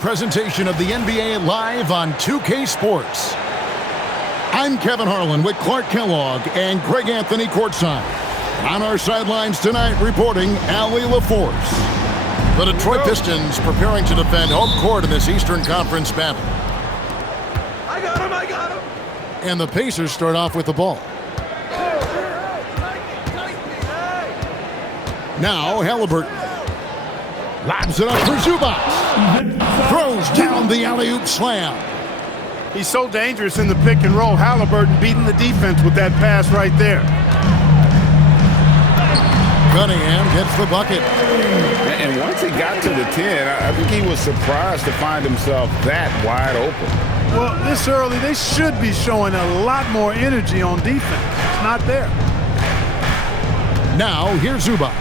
Presentation of the NBA live on 2K Sports. I'm Kevin Harlan with Clark Kellogg and Greg Anthony courtside. On our sidelines tonight reporting Allie LaForce. The Detroit Pistons preparing to defend home court in this Eastern Conference battle. I got him! And the Pacers start off with the ball. Now Halliburton. Lobs it up for Zubac. Throws down the alley-oop slam. He's so dangerous in the pick and roll. Halliburton beating the defense with that pass right there. Cunningham gets the bucket. And once he got to the 10, I think he was surprised to find himself that wide open. Well, this early, they should be showing a lot more energy on defense. It's not there. Now, here's Zubac.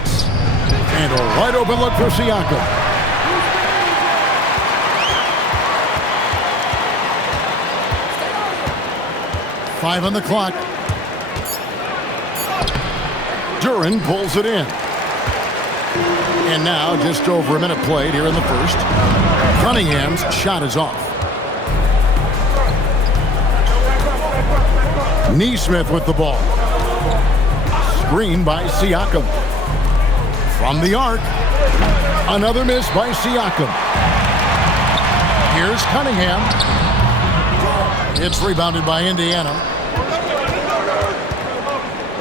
And a wide open look for Siakam. Five on the clock. Duran pulls it in. And now just over a minute played here in the first. Cunningham's shot is off. Neesmith with the ball. Screen by Siakam. From the arc. Another miss by Siakam. Here's Cunningham. It's rebounded by Indiana.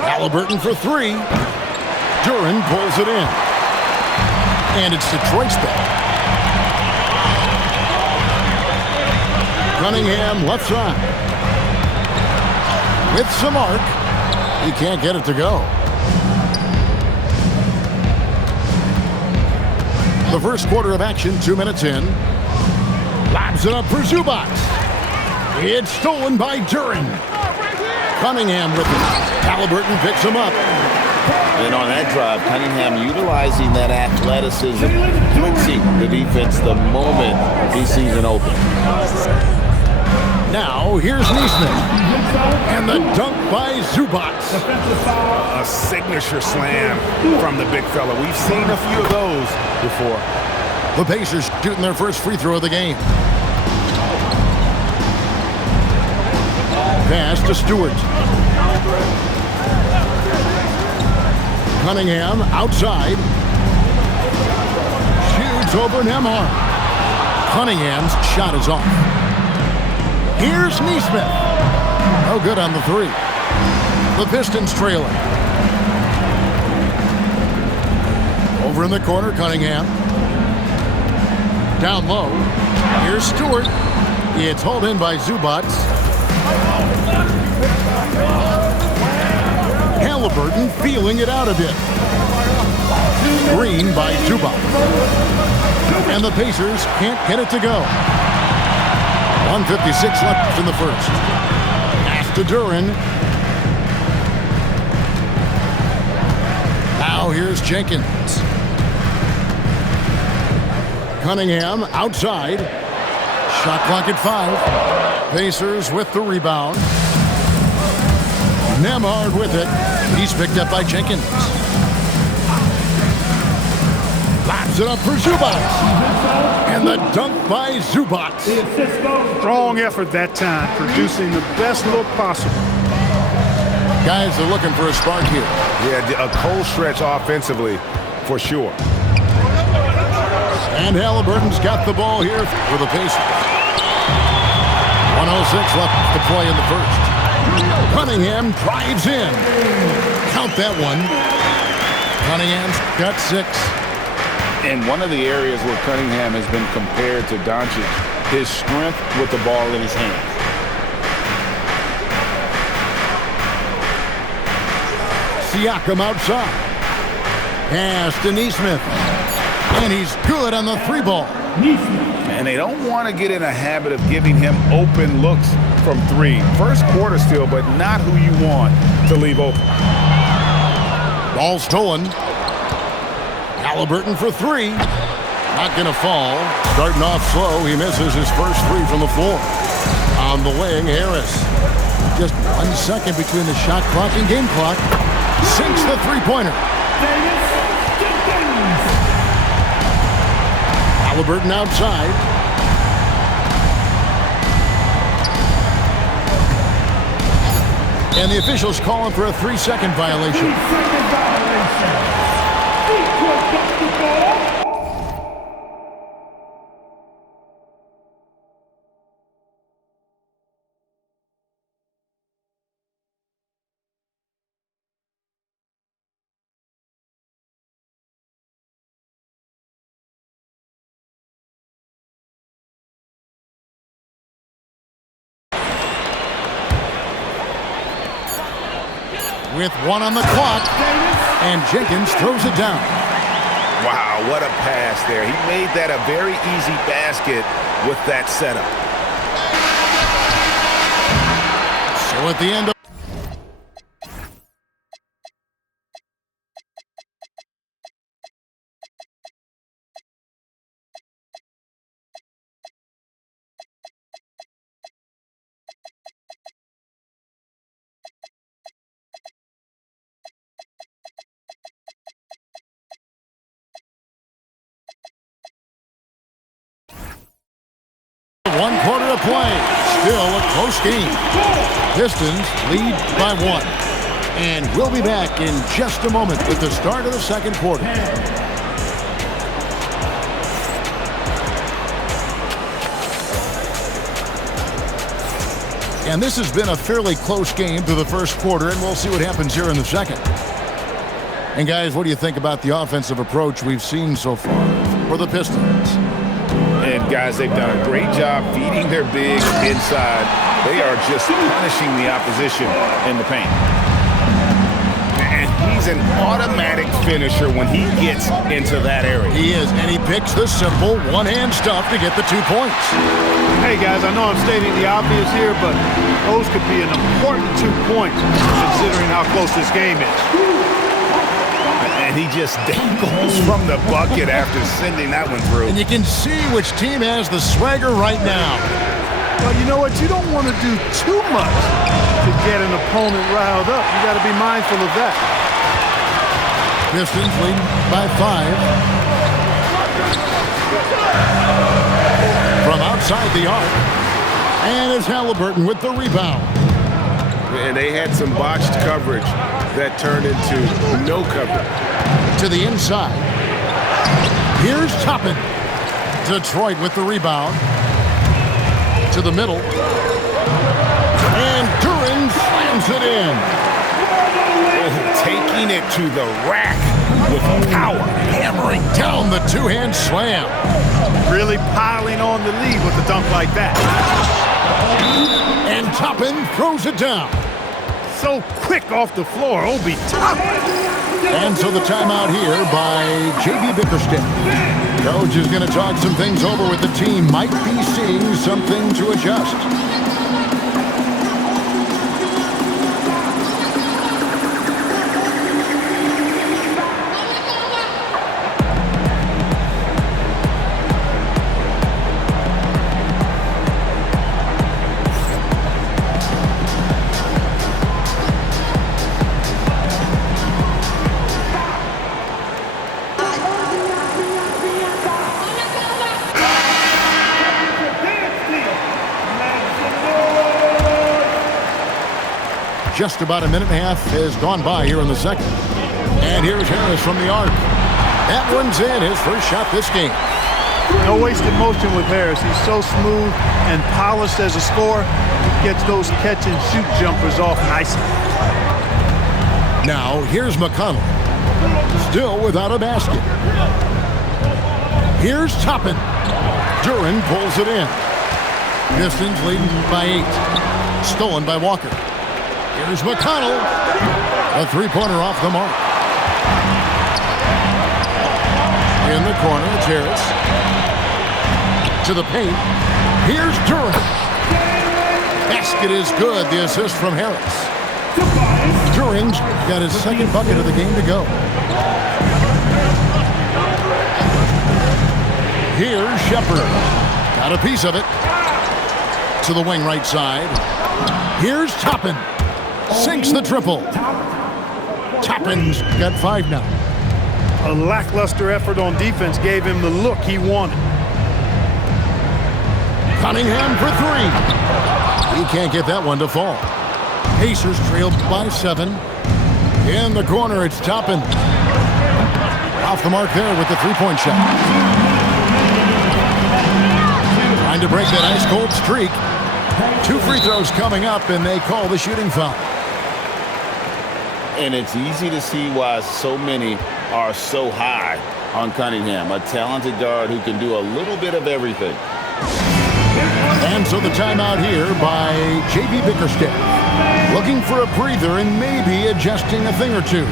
Halliburton for three. Duran pulls it in. And it's Detroit's ball. Cunningham left side. With some arc. He can't get it to go. The first quarter of action, 2 minutes in. Lobs it up for Zubac. It's stolen by Duran. Cunningham with it. Halliburton picks him up. And on that drive, Cunningham utilizing that athleticism, blitzing the defense the moment he sees an open. Now, here's Neesmith. And the dunk by Zubac. A signature slam from the big fella. We've seen a few of those before. The Pacers shooting their first free throw of the game. Pass to Stewart. Cunningham outside. Shoots over Nembhard. Cunningham's shot is off. Here's Neesmith. No good on the three. The Pistons trailing. Over in the corner, Cunningham. Down low. Here's Stewart. It's hauled in by Zubac. Halliburton feeling it out a bit. Green by Zubac. And the Pacers can't get it to go. 1:56 left in the first. Pass to Duran. Now here's Jenkins. Cunningham outside. Shot clock at 5. Pacers with the rebound. Nembhard with it. He's picked up by Jenkins. Laps it up for Zubac. And the dunk by Zubac. Strong effort that time, producing the best look possible. Guys are looking for a spark here. Yeah, a cold stretch offensively, for sure. And Halliburton's got the ball here for the Pacers. 1:06 left to play in the first. Cunningham drives in. Count that one. Cunningham's got 6. And one of the areas where Cunningham has been compared to Doncic, his strength with the ball in his hand. Siakam outside. Pass to Neesmith. And he's good on the 3 ball. And they don't want to get in a habit of giving him open looks from 3. First quarter still, but not who you want to leave open. Ball stolen. Halliburton for 3. Not going to fall. Starting off slow, he misses his first 3 from the floor. On the wing, Harris. Just 1 second between the shot clock and game clock. Sinks the three-pointer. Halliburton outside. And the officials calling for a 3-second violation. With 1 on the clock, and Jenkins throws it down. Wow, what a pass there. He made that a very easy basket with that setup. So at the end of one quarter of play, still a close game. Pistons lead by 1. And we'll be back in just a moment with the start of the second quarter. And this has been a fairly close game through the first quarter, and we'll see what happens here in the second. And guys, what do you think about the offensive approach we've seen so far for the Pistons? And guys, they've done a great job feeding their bigs inside. They are just punishing the opposition in the paint. And he's an automatic finisher when he gets into that area. He is, and he picks the simple one-hand stuff to get the 2 points. Hey, guys, I know I'm stating the obvious here, but those could be an important 2 points considering how close this game is. And he just dangles from the bucket after sending that one through. And you can see which team has the swagger right now. Well, you know what? You don't want to do too much to get an opponent riled up. You got to be mindful of that. Pistons lead by 5. From outside the arc. And it's Halliburton with the rebound. And they had some botched coverage that turned into no coverage. To the inside. Here's Toppin. Detroit with the rebound. To the middle. And Duran slams it in. Oh, taking it to the rack with power. Hammering down the 2-hand slam. Really piling on the lead with a dunk like that. And Toppin throws it down. So quick off the floor, Obi Toppin. And so the timeout here by J.B. Bickerstaff. Coach is going to talk some things over with the team. Might be seeing something to adjust. Just about a minute and a half has gone by here in the second. And here's Harris from the arc. That one's in, his first shot this game. No wasted motion with Harris. He's so smooth and polished as a scorer. He gets those catch-and-shoot jumpers off nicely. Now, here's McConnell. Still without a basket. Here's Toppin. Duran pulls it in. Pistons leading by 8. Stolen by Walker. Here's McConnell. A 3-pointer off the mark. In the corner, it's Harris. To the paint. Here's Duran. Basket is good. The assist from Harris. Duran's got his second bucket of the game to go. Here's Shepard. Got a piece of it. To the wing right side. Here's Toppin. Sinks the triple. Toppin's got 5 now. A lackluster effort on defense gave him the look he wanted. Cunningham for 3. He can't get that one to fall. Pacers trail by 7. In the corner, it's Toppin. Off the mark there with the three-point shot. Trying to break that ice-cold streak. 2 free throws coming up, and they call the shooting foul. And it's easy to see why so many are so high on Cunningham, a talented guard who can do a little bit of everything. And so the timeout here by J.B. Bickerstaff. Looking for a breather and maybe adjusting a thing or two.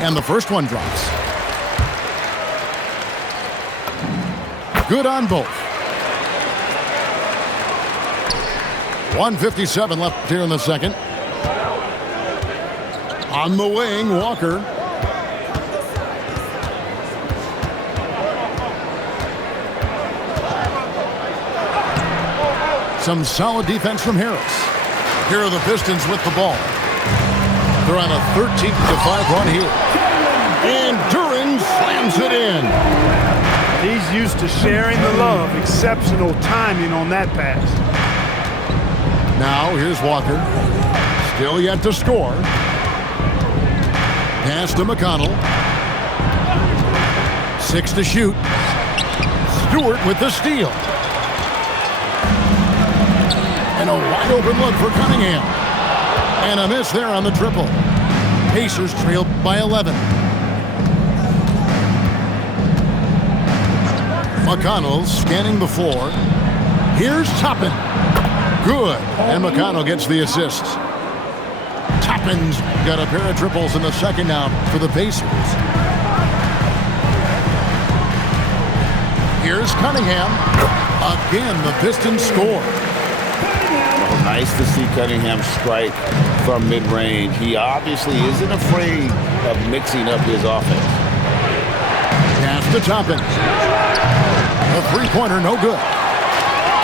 And the first one drops. Good on both. 1:57 left here in the second. On the wing, Walker. Some solid defense from Harris. Here are the Pistons with the ball. They're on a 13-5 run here. And Duren slams it in. He's used to sharing the love. Exceptional timing on that pass. Now here's Walker. Still yet to score. Pass to McConnell. 6 to shoot. Stewart with the steal. And a wide open look for Cunningham. And a miss there on the triple. Pacers trail by 11. McConnell scanning the floor. Here's Toppin. Good. And McConnell gets the assist. Toppin's got a pair of triples in the second now for the Pacers. Here's Cunningham. Again, the Pistons score. Nice to see Cunningham strike from mid-range. He obviously isn't afraid of mixing up his offense. Pass to Toppin. A three-pointer, no good.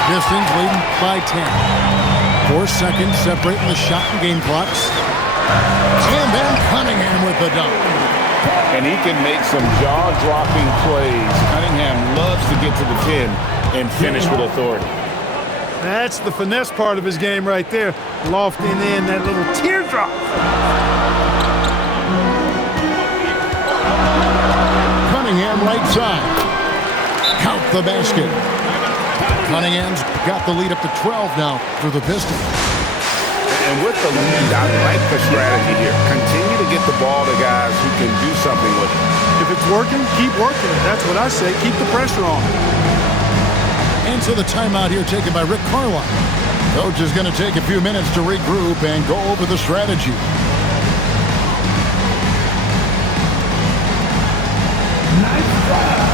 Pistons leading by 10. 4 seconds separating the shot and game clocks. And then Cunningham with the dunk. And he can make some jaw-dropping plays. Cunningham loves to get to the 10 and finish with authority. That's the finesse part of his game right there. Lofting in that little teardrop. Cunningham right side. Count the basket. Cunningham's got the lead up to 12 now for the Pistons. And with the lead, I like the strategy here. Continue to get the ball to guys who can do something with it. If it's working, keep working it. That's what I say. Keep the pressure on. And so the timeout here taken by Rick Carlisle. Coach is going to take a few minutes to regroup and go over the strategy. Nice try.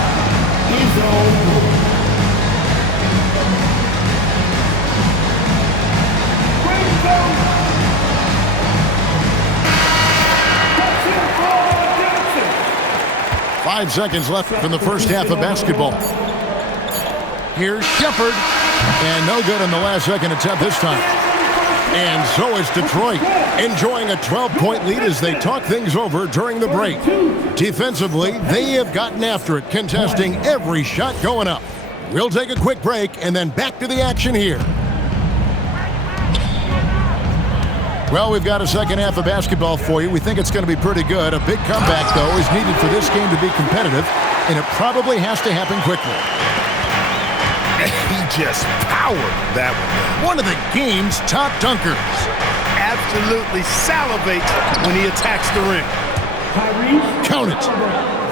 He's over. 5 seconds left in the first half of basketball. Here's Shepherd, and no good in the last second attempt this time. And so it's Detroit, Enjoying a 12-point lead as they talk things over during the break. Defensively, they have gotten after it, contesting every shot going up. We'll take a quick break and then back to the action here. Well, we've got a second half of basketball for you. We think it's going to be pretty good. A big comeback, though, is needed for this game to be competitive, and it probably has to happen quickly. He just powered that one. One of the game's top dunkers. Absolutely salivates when he attacks the rim. Count it.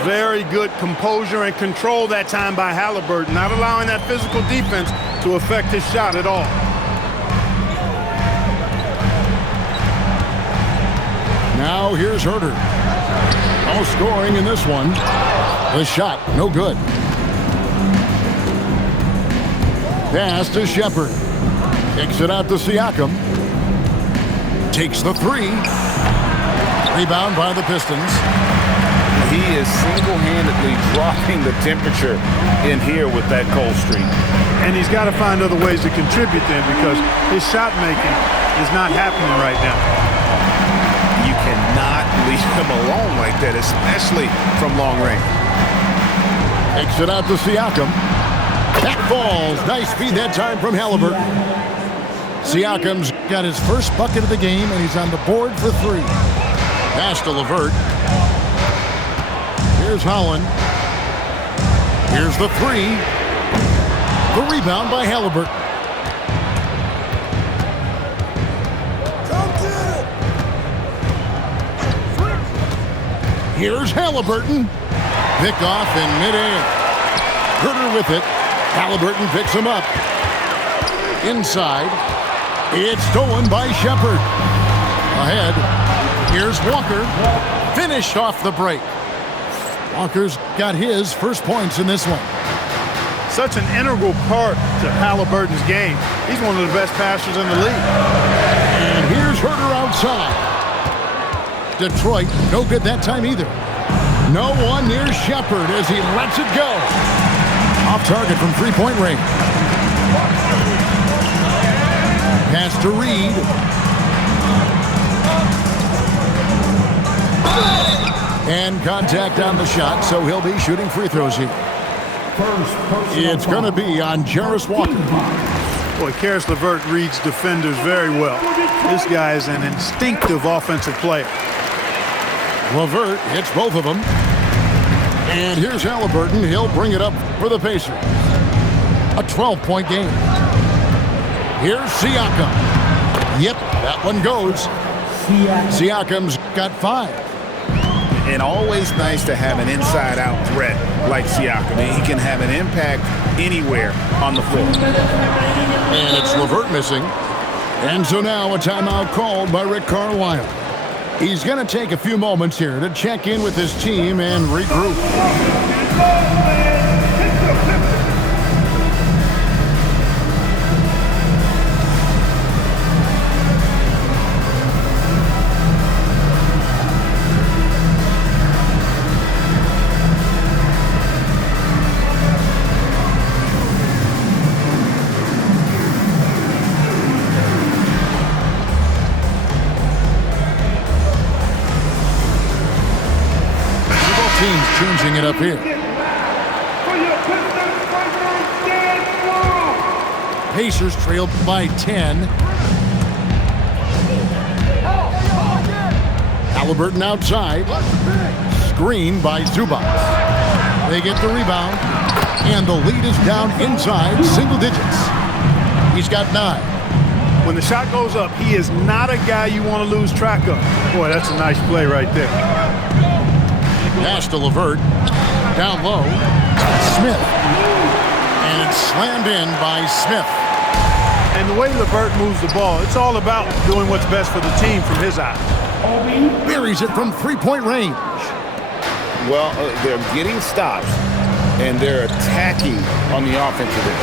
Very good composure and control that time by Halliburton, not allowing that physical defense to affect his shot at all. Now here's Herter. No scoring in this one. The shot, no good. Pass to Shepard. Kicks it out to Siakam. Takes the three. Rebound by the Pistons. He is single-handedly dropping the temperature in here with that cold streak. And he's got to find other ways to contribute then, because his shot making is not happening right now. You cannot leave him alone like that, especially from long range. Takes it out to Siakam. Back falls. Nice feed that time from Halliburton. Siakam's got his first bucket of the game, and he's on the board for three. Pass to LeVert. Here's Holland. Here's the three. The rebound by Halliburton. Here's Halliburton. Pick off in midair. Herter with it. Halliburton picks him up. Inside. It's stolen by Shepard. Ahead. Here's Walker. Finished off the break. Walker's got his first points in this one. Such an integral part to Halliburton's game. He's one of the best passers in the league. And here's Herter outside. Detroit, no good that time either. No one near Shepard as he lets it go. Off target from three-point range. Pass to Reed. And contact on the shot, so he'll be shooting free throws here. It's going to be on Jarris Walker. Boy, Caris LeVert reads defenders very well. This guy is an instinctive offensive player. LeVert hits both of them. And here's Halliburton. He'll bring it up for the Pacers. A 12-point game. Here's Siakam. Yep, that one goes. Siakam's got 5. And always nice to have an inside-out threat like Siakam. He can have an impact anywhere on the floor. And it's LeVert missing. And so now a timeout called by Rick Carlisle. He's going to take a few moments here to check in with his team and regroup. Changing it up here. Pacers trailed by 10. Halliburton outside. Screen by Zubac. They get the rebound. And the lead is down inside single digits. He's got 9. When the shot goes up, he is not a guy you want to lose track of. Boy, that's a nice play right there. Pass to LeVert. Down low. Smith. And it's slammed in by Smith. And the way LeVert moves the ball, it's all about doing what's best for the team from his eye. Buries it from three-point range. Well, they're getting stops, and they're attacking on the offensive end.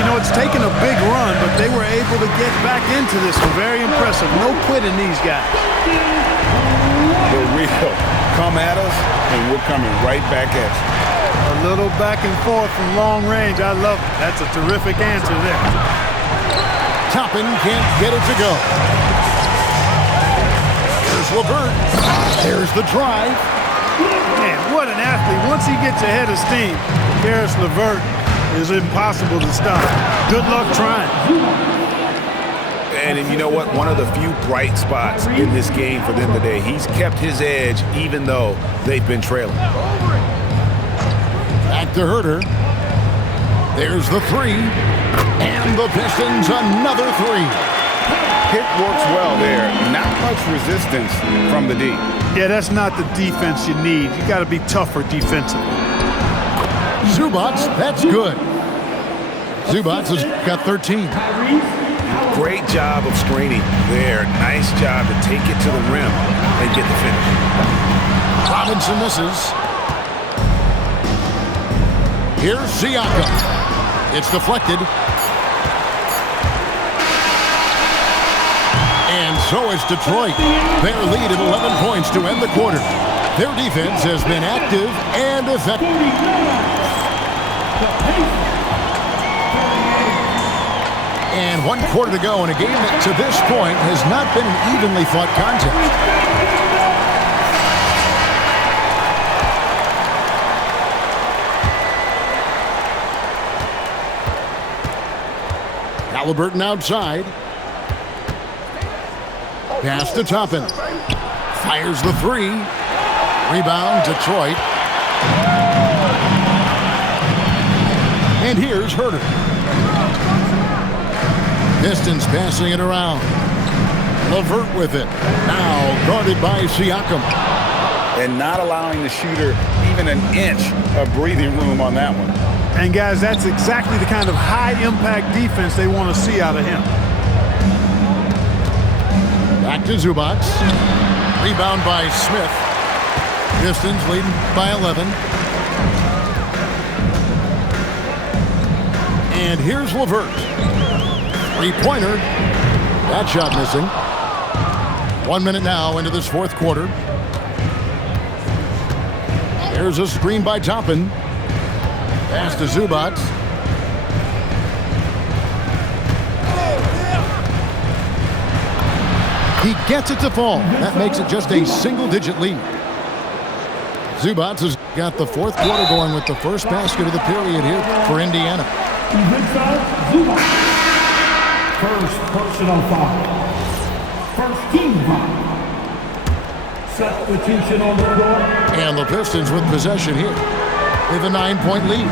You know, it's taken a big run, but they were able to get back into this one. Very impressive. No quitting these guys. They're real. Come at us, and we're coming right back at you. A little back and forth from long range. I love it. That's a terrific answer there. Toppin can't get it to go. LeVert. There's the drive. Man, what an athlete. Once he gets ahead of steam, Karis LeVert is impossible to stop. Good luck trying. And you know what? One of the few bright spots in this game for them today. He's kept his edge even though they've been trailing. Back to Herter. There's the three. And the Pistons another three. Pick works well there. Not much resistance from the D. Yeah, that's not the defense you need. You got to be tougher defensively. Zubac, that's good. Zubac has got 13. Great job of screening there. Nice job to take it to the rim and get the finish. Robinson misses. Here's Siakam. It's deflected. And so is Detroit. Their lead at 11 points to end the quarter. Their defense has been active and effective. And 1 quarter to go in a game that to this point has not been an evenly fought contest. Halliburton outside. Pass to Toppin. Fires the three. Rebound, Detroit. And here's Herter. Pistons passing it around. LeVert with it. Now guarded by Siakam. And not allowing the shooter even an inch of breathing room on that one. And guys, that's exactly the kind of high-impact defense they want to see out of him. Back to Zubac. Rebound by Smith. Pistons leading by 11. And here's LeVert. Three-pointer. That shot missing. 1 minute now into this fourth quarter. There's a screen by Toppin. Pass to Zubac. He gets it to fall. That makes it just a single-digit lead. Zubac has got the fourth quarter going with the first basket of the period here for Indiana. First personal foul. First team foul. Substitution on the floor. And the Pistons with possession here. They have a 9-point lead.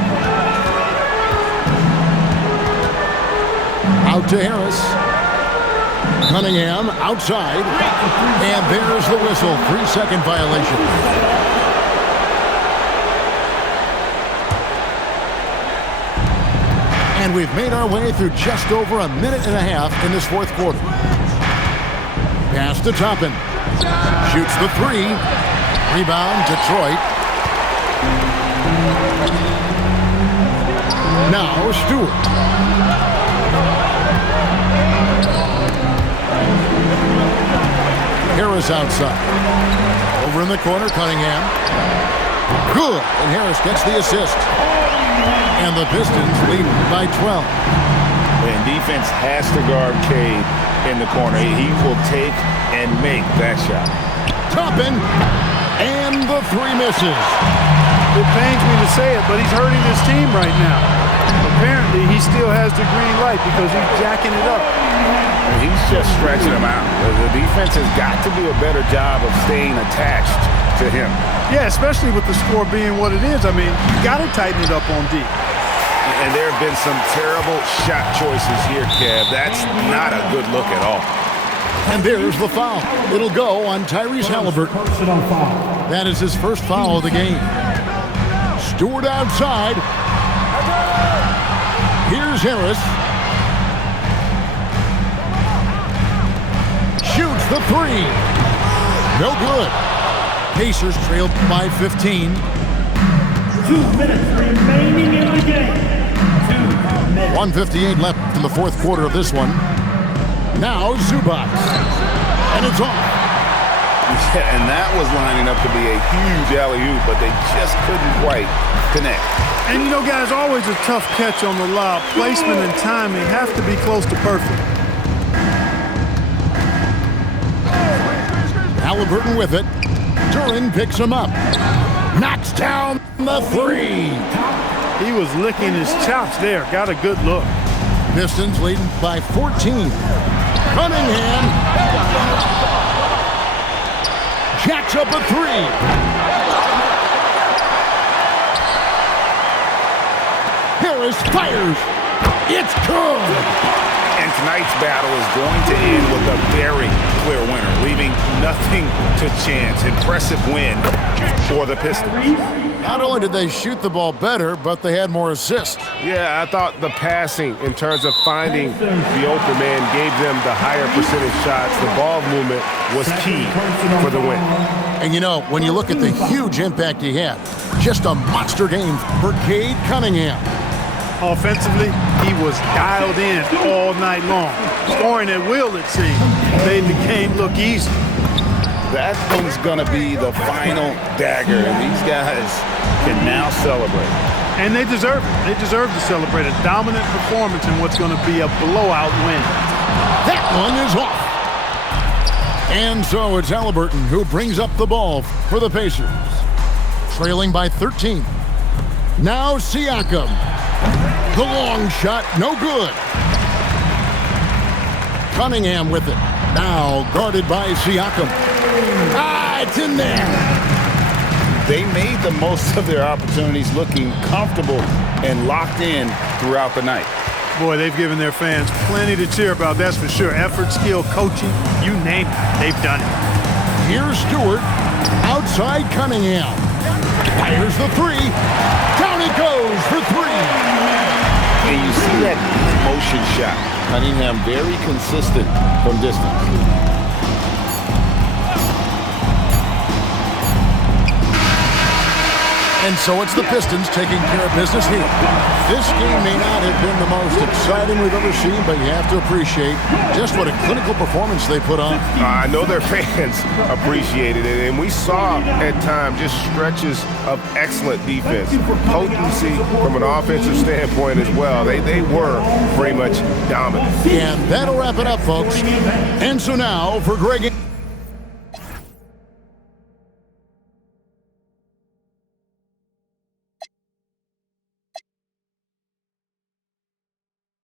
Out to Harris. Cunningham outside. And there's the whistle. 3-second violation. And we've made our way through just over a minute and a half in this fourth quarter. Pass to Toppin. Shoots the three. Rebound, Detroit. Now Stewart. Harris outside. Over in the corner, Cunningham. Good. And Harris gets the assist. And the Pistons lead by 12. And defense has to guard Cade in the corner. He will take and make that shot. Toppin. And the three misses. It pains me to say it, but he's hurting his team right now. Apparently, he still has the green light because he's jacking it up. He's just stretching him out. The defense has got to do a better job of staying attached to him. Yeah, especially with the score being what it is. I mean, you got to tighten it up on D. And there have been some terrible shot choices here, Kev. That's not a good look at all. And there's the foul. It'll go on Tyrese Halliburton. Personal foul. That is his first foul of the game. Stewart outside. Here's Harris. Shoots the three. No good. Pacers trailed by 15. 2 minutes remaining in the game. 2 minutes. 1:58 left in the fourth quarter of this one. Now Zubac. And it's off. Yeah, and that was lining up to be a huge alley-oop, but they just couldn't quite connect. And you know, guys, always a tough catch on the lob. Placement and timing have to be close to perfect. Halliburton with it. Duran picks him up. Knocks down the three. He was licking his chops there. Got a good look. Pistons leading by 14. Cunningham jacks up a three. Harris fires. It's good. And tonight's battle is going to end with a very clear winner, leaving nothing to chance. Impressive win for the Pistons. Not only did they shoot the ball better, but they had more assists. Yeah, I thought the passing in terms of finding the open man gave them the higher percentage shots. The ball movement was key for the win. And you know, when you look at the huge impact he had, just a monster game for Cade Cunningham. Offensively, he was dialed in all night long. Scoring at will, it seemed. Made the game look easy. That one's going to be the final dagger, and these guys can now celebrate. And they deserve it. They deserve to celebrate a dominant performance in what's going to be a blowout win. That one is off. And so it's Halliburton who brings up the ball for the Pacers. Trailing by 13. Now Siakam. The long shot, no good. Cunningham with it. Now guarded by Siakam. It's in there. They made the most of their opportunities, looking comfortable and locked in throughout the night. Boy, they've given their fans plenty to cheer about, that's for sure. Effort, skill, coaching, you name it, they've done it. Here's Stewart. Outside Cunningham. Fires the three. Down he goes for three. And you see that motion shot. Cunningham very consistent from distance. And so it's the Pistons taking care of business here. This game may not have been the most exciting we've ever seen, but you have to appreciate just what a clinical performance they put on. I know their fans appreciated it, and we saw at times just stretches of excellent defense. Potency from an offensive standpoint as well. They were very much dominant. And that'll wrap it up, folks. And so now for Greg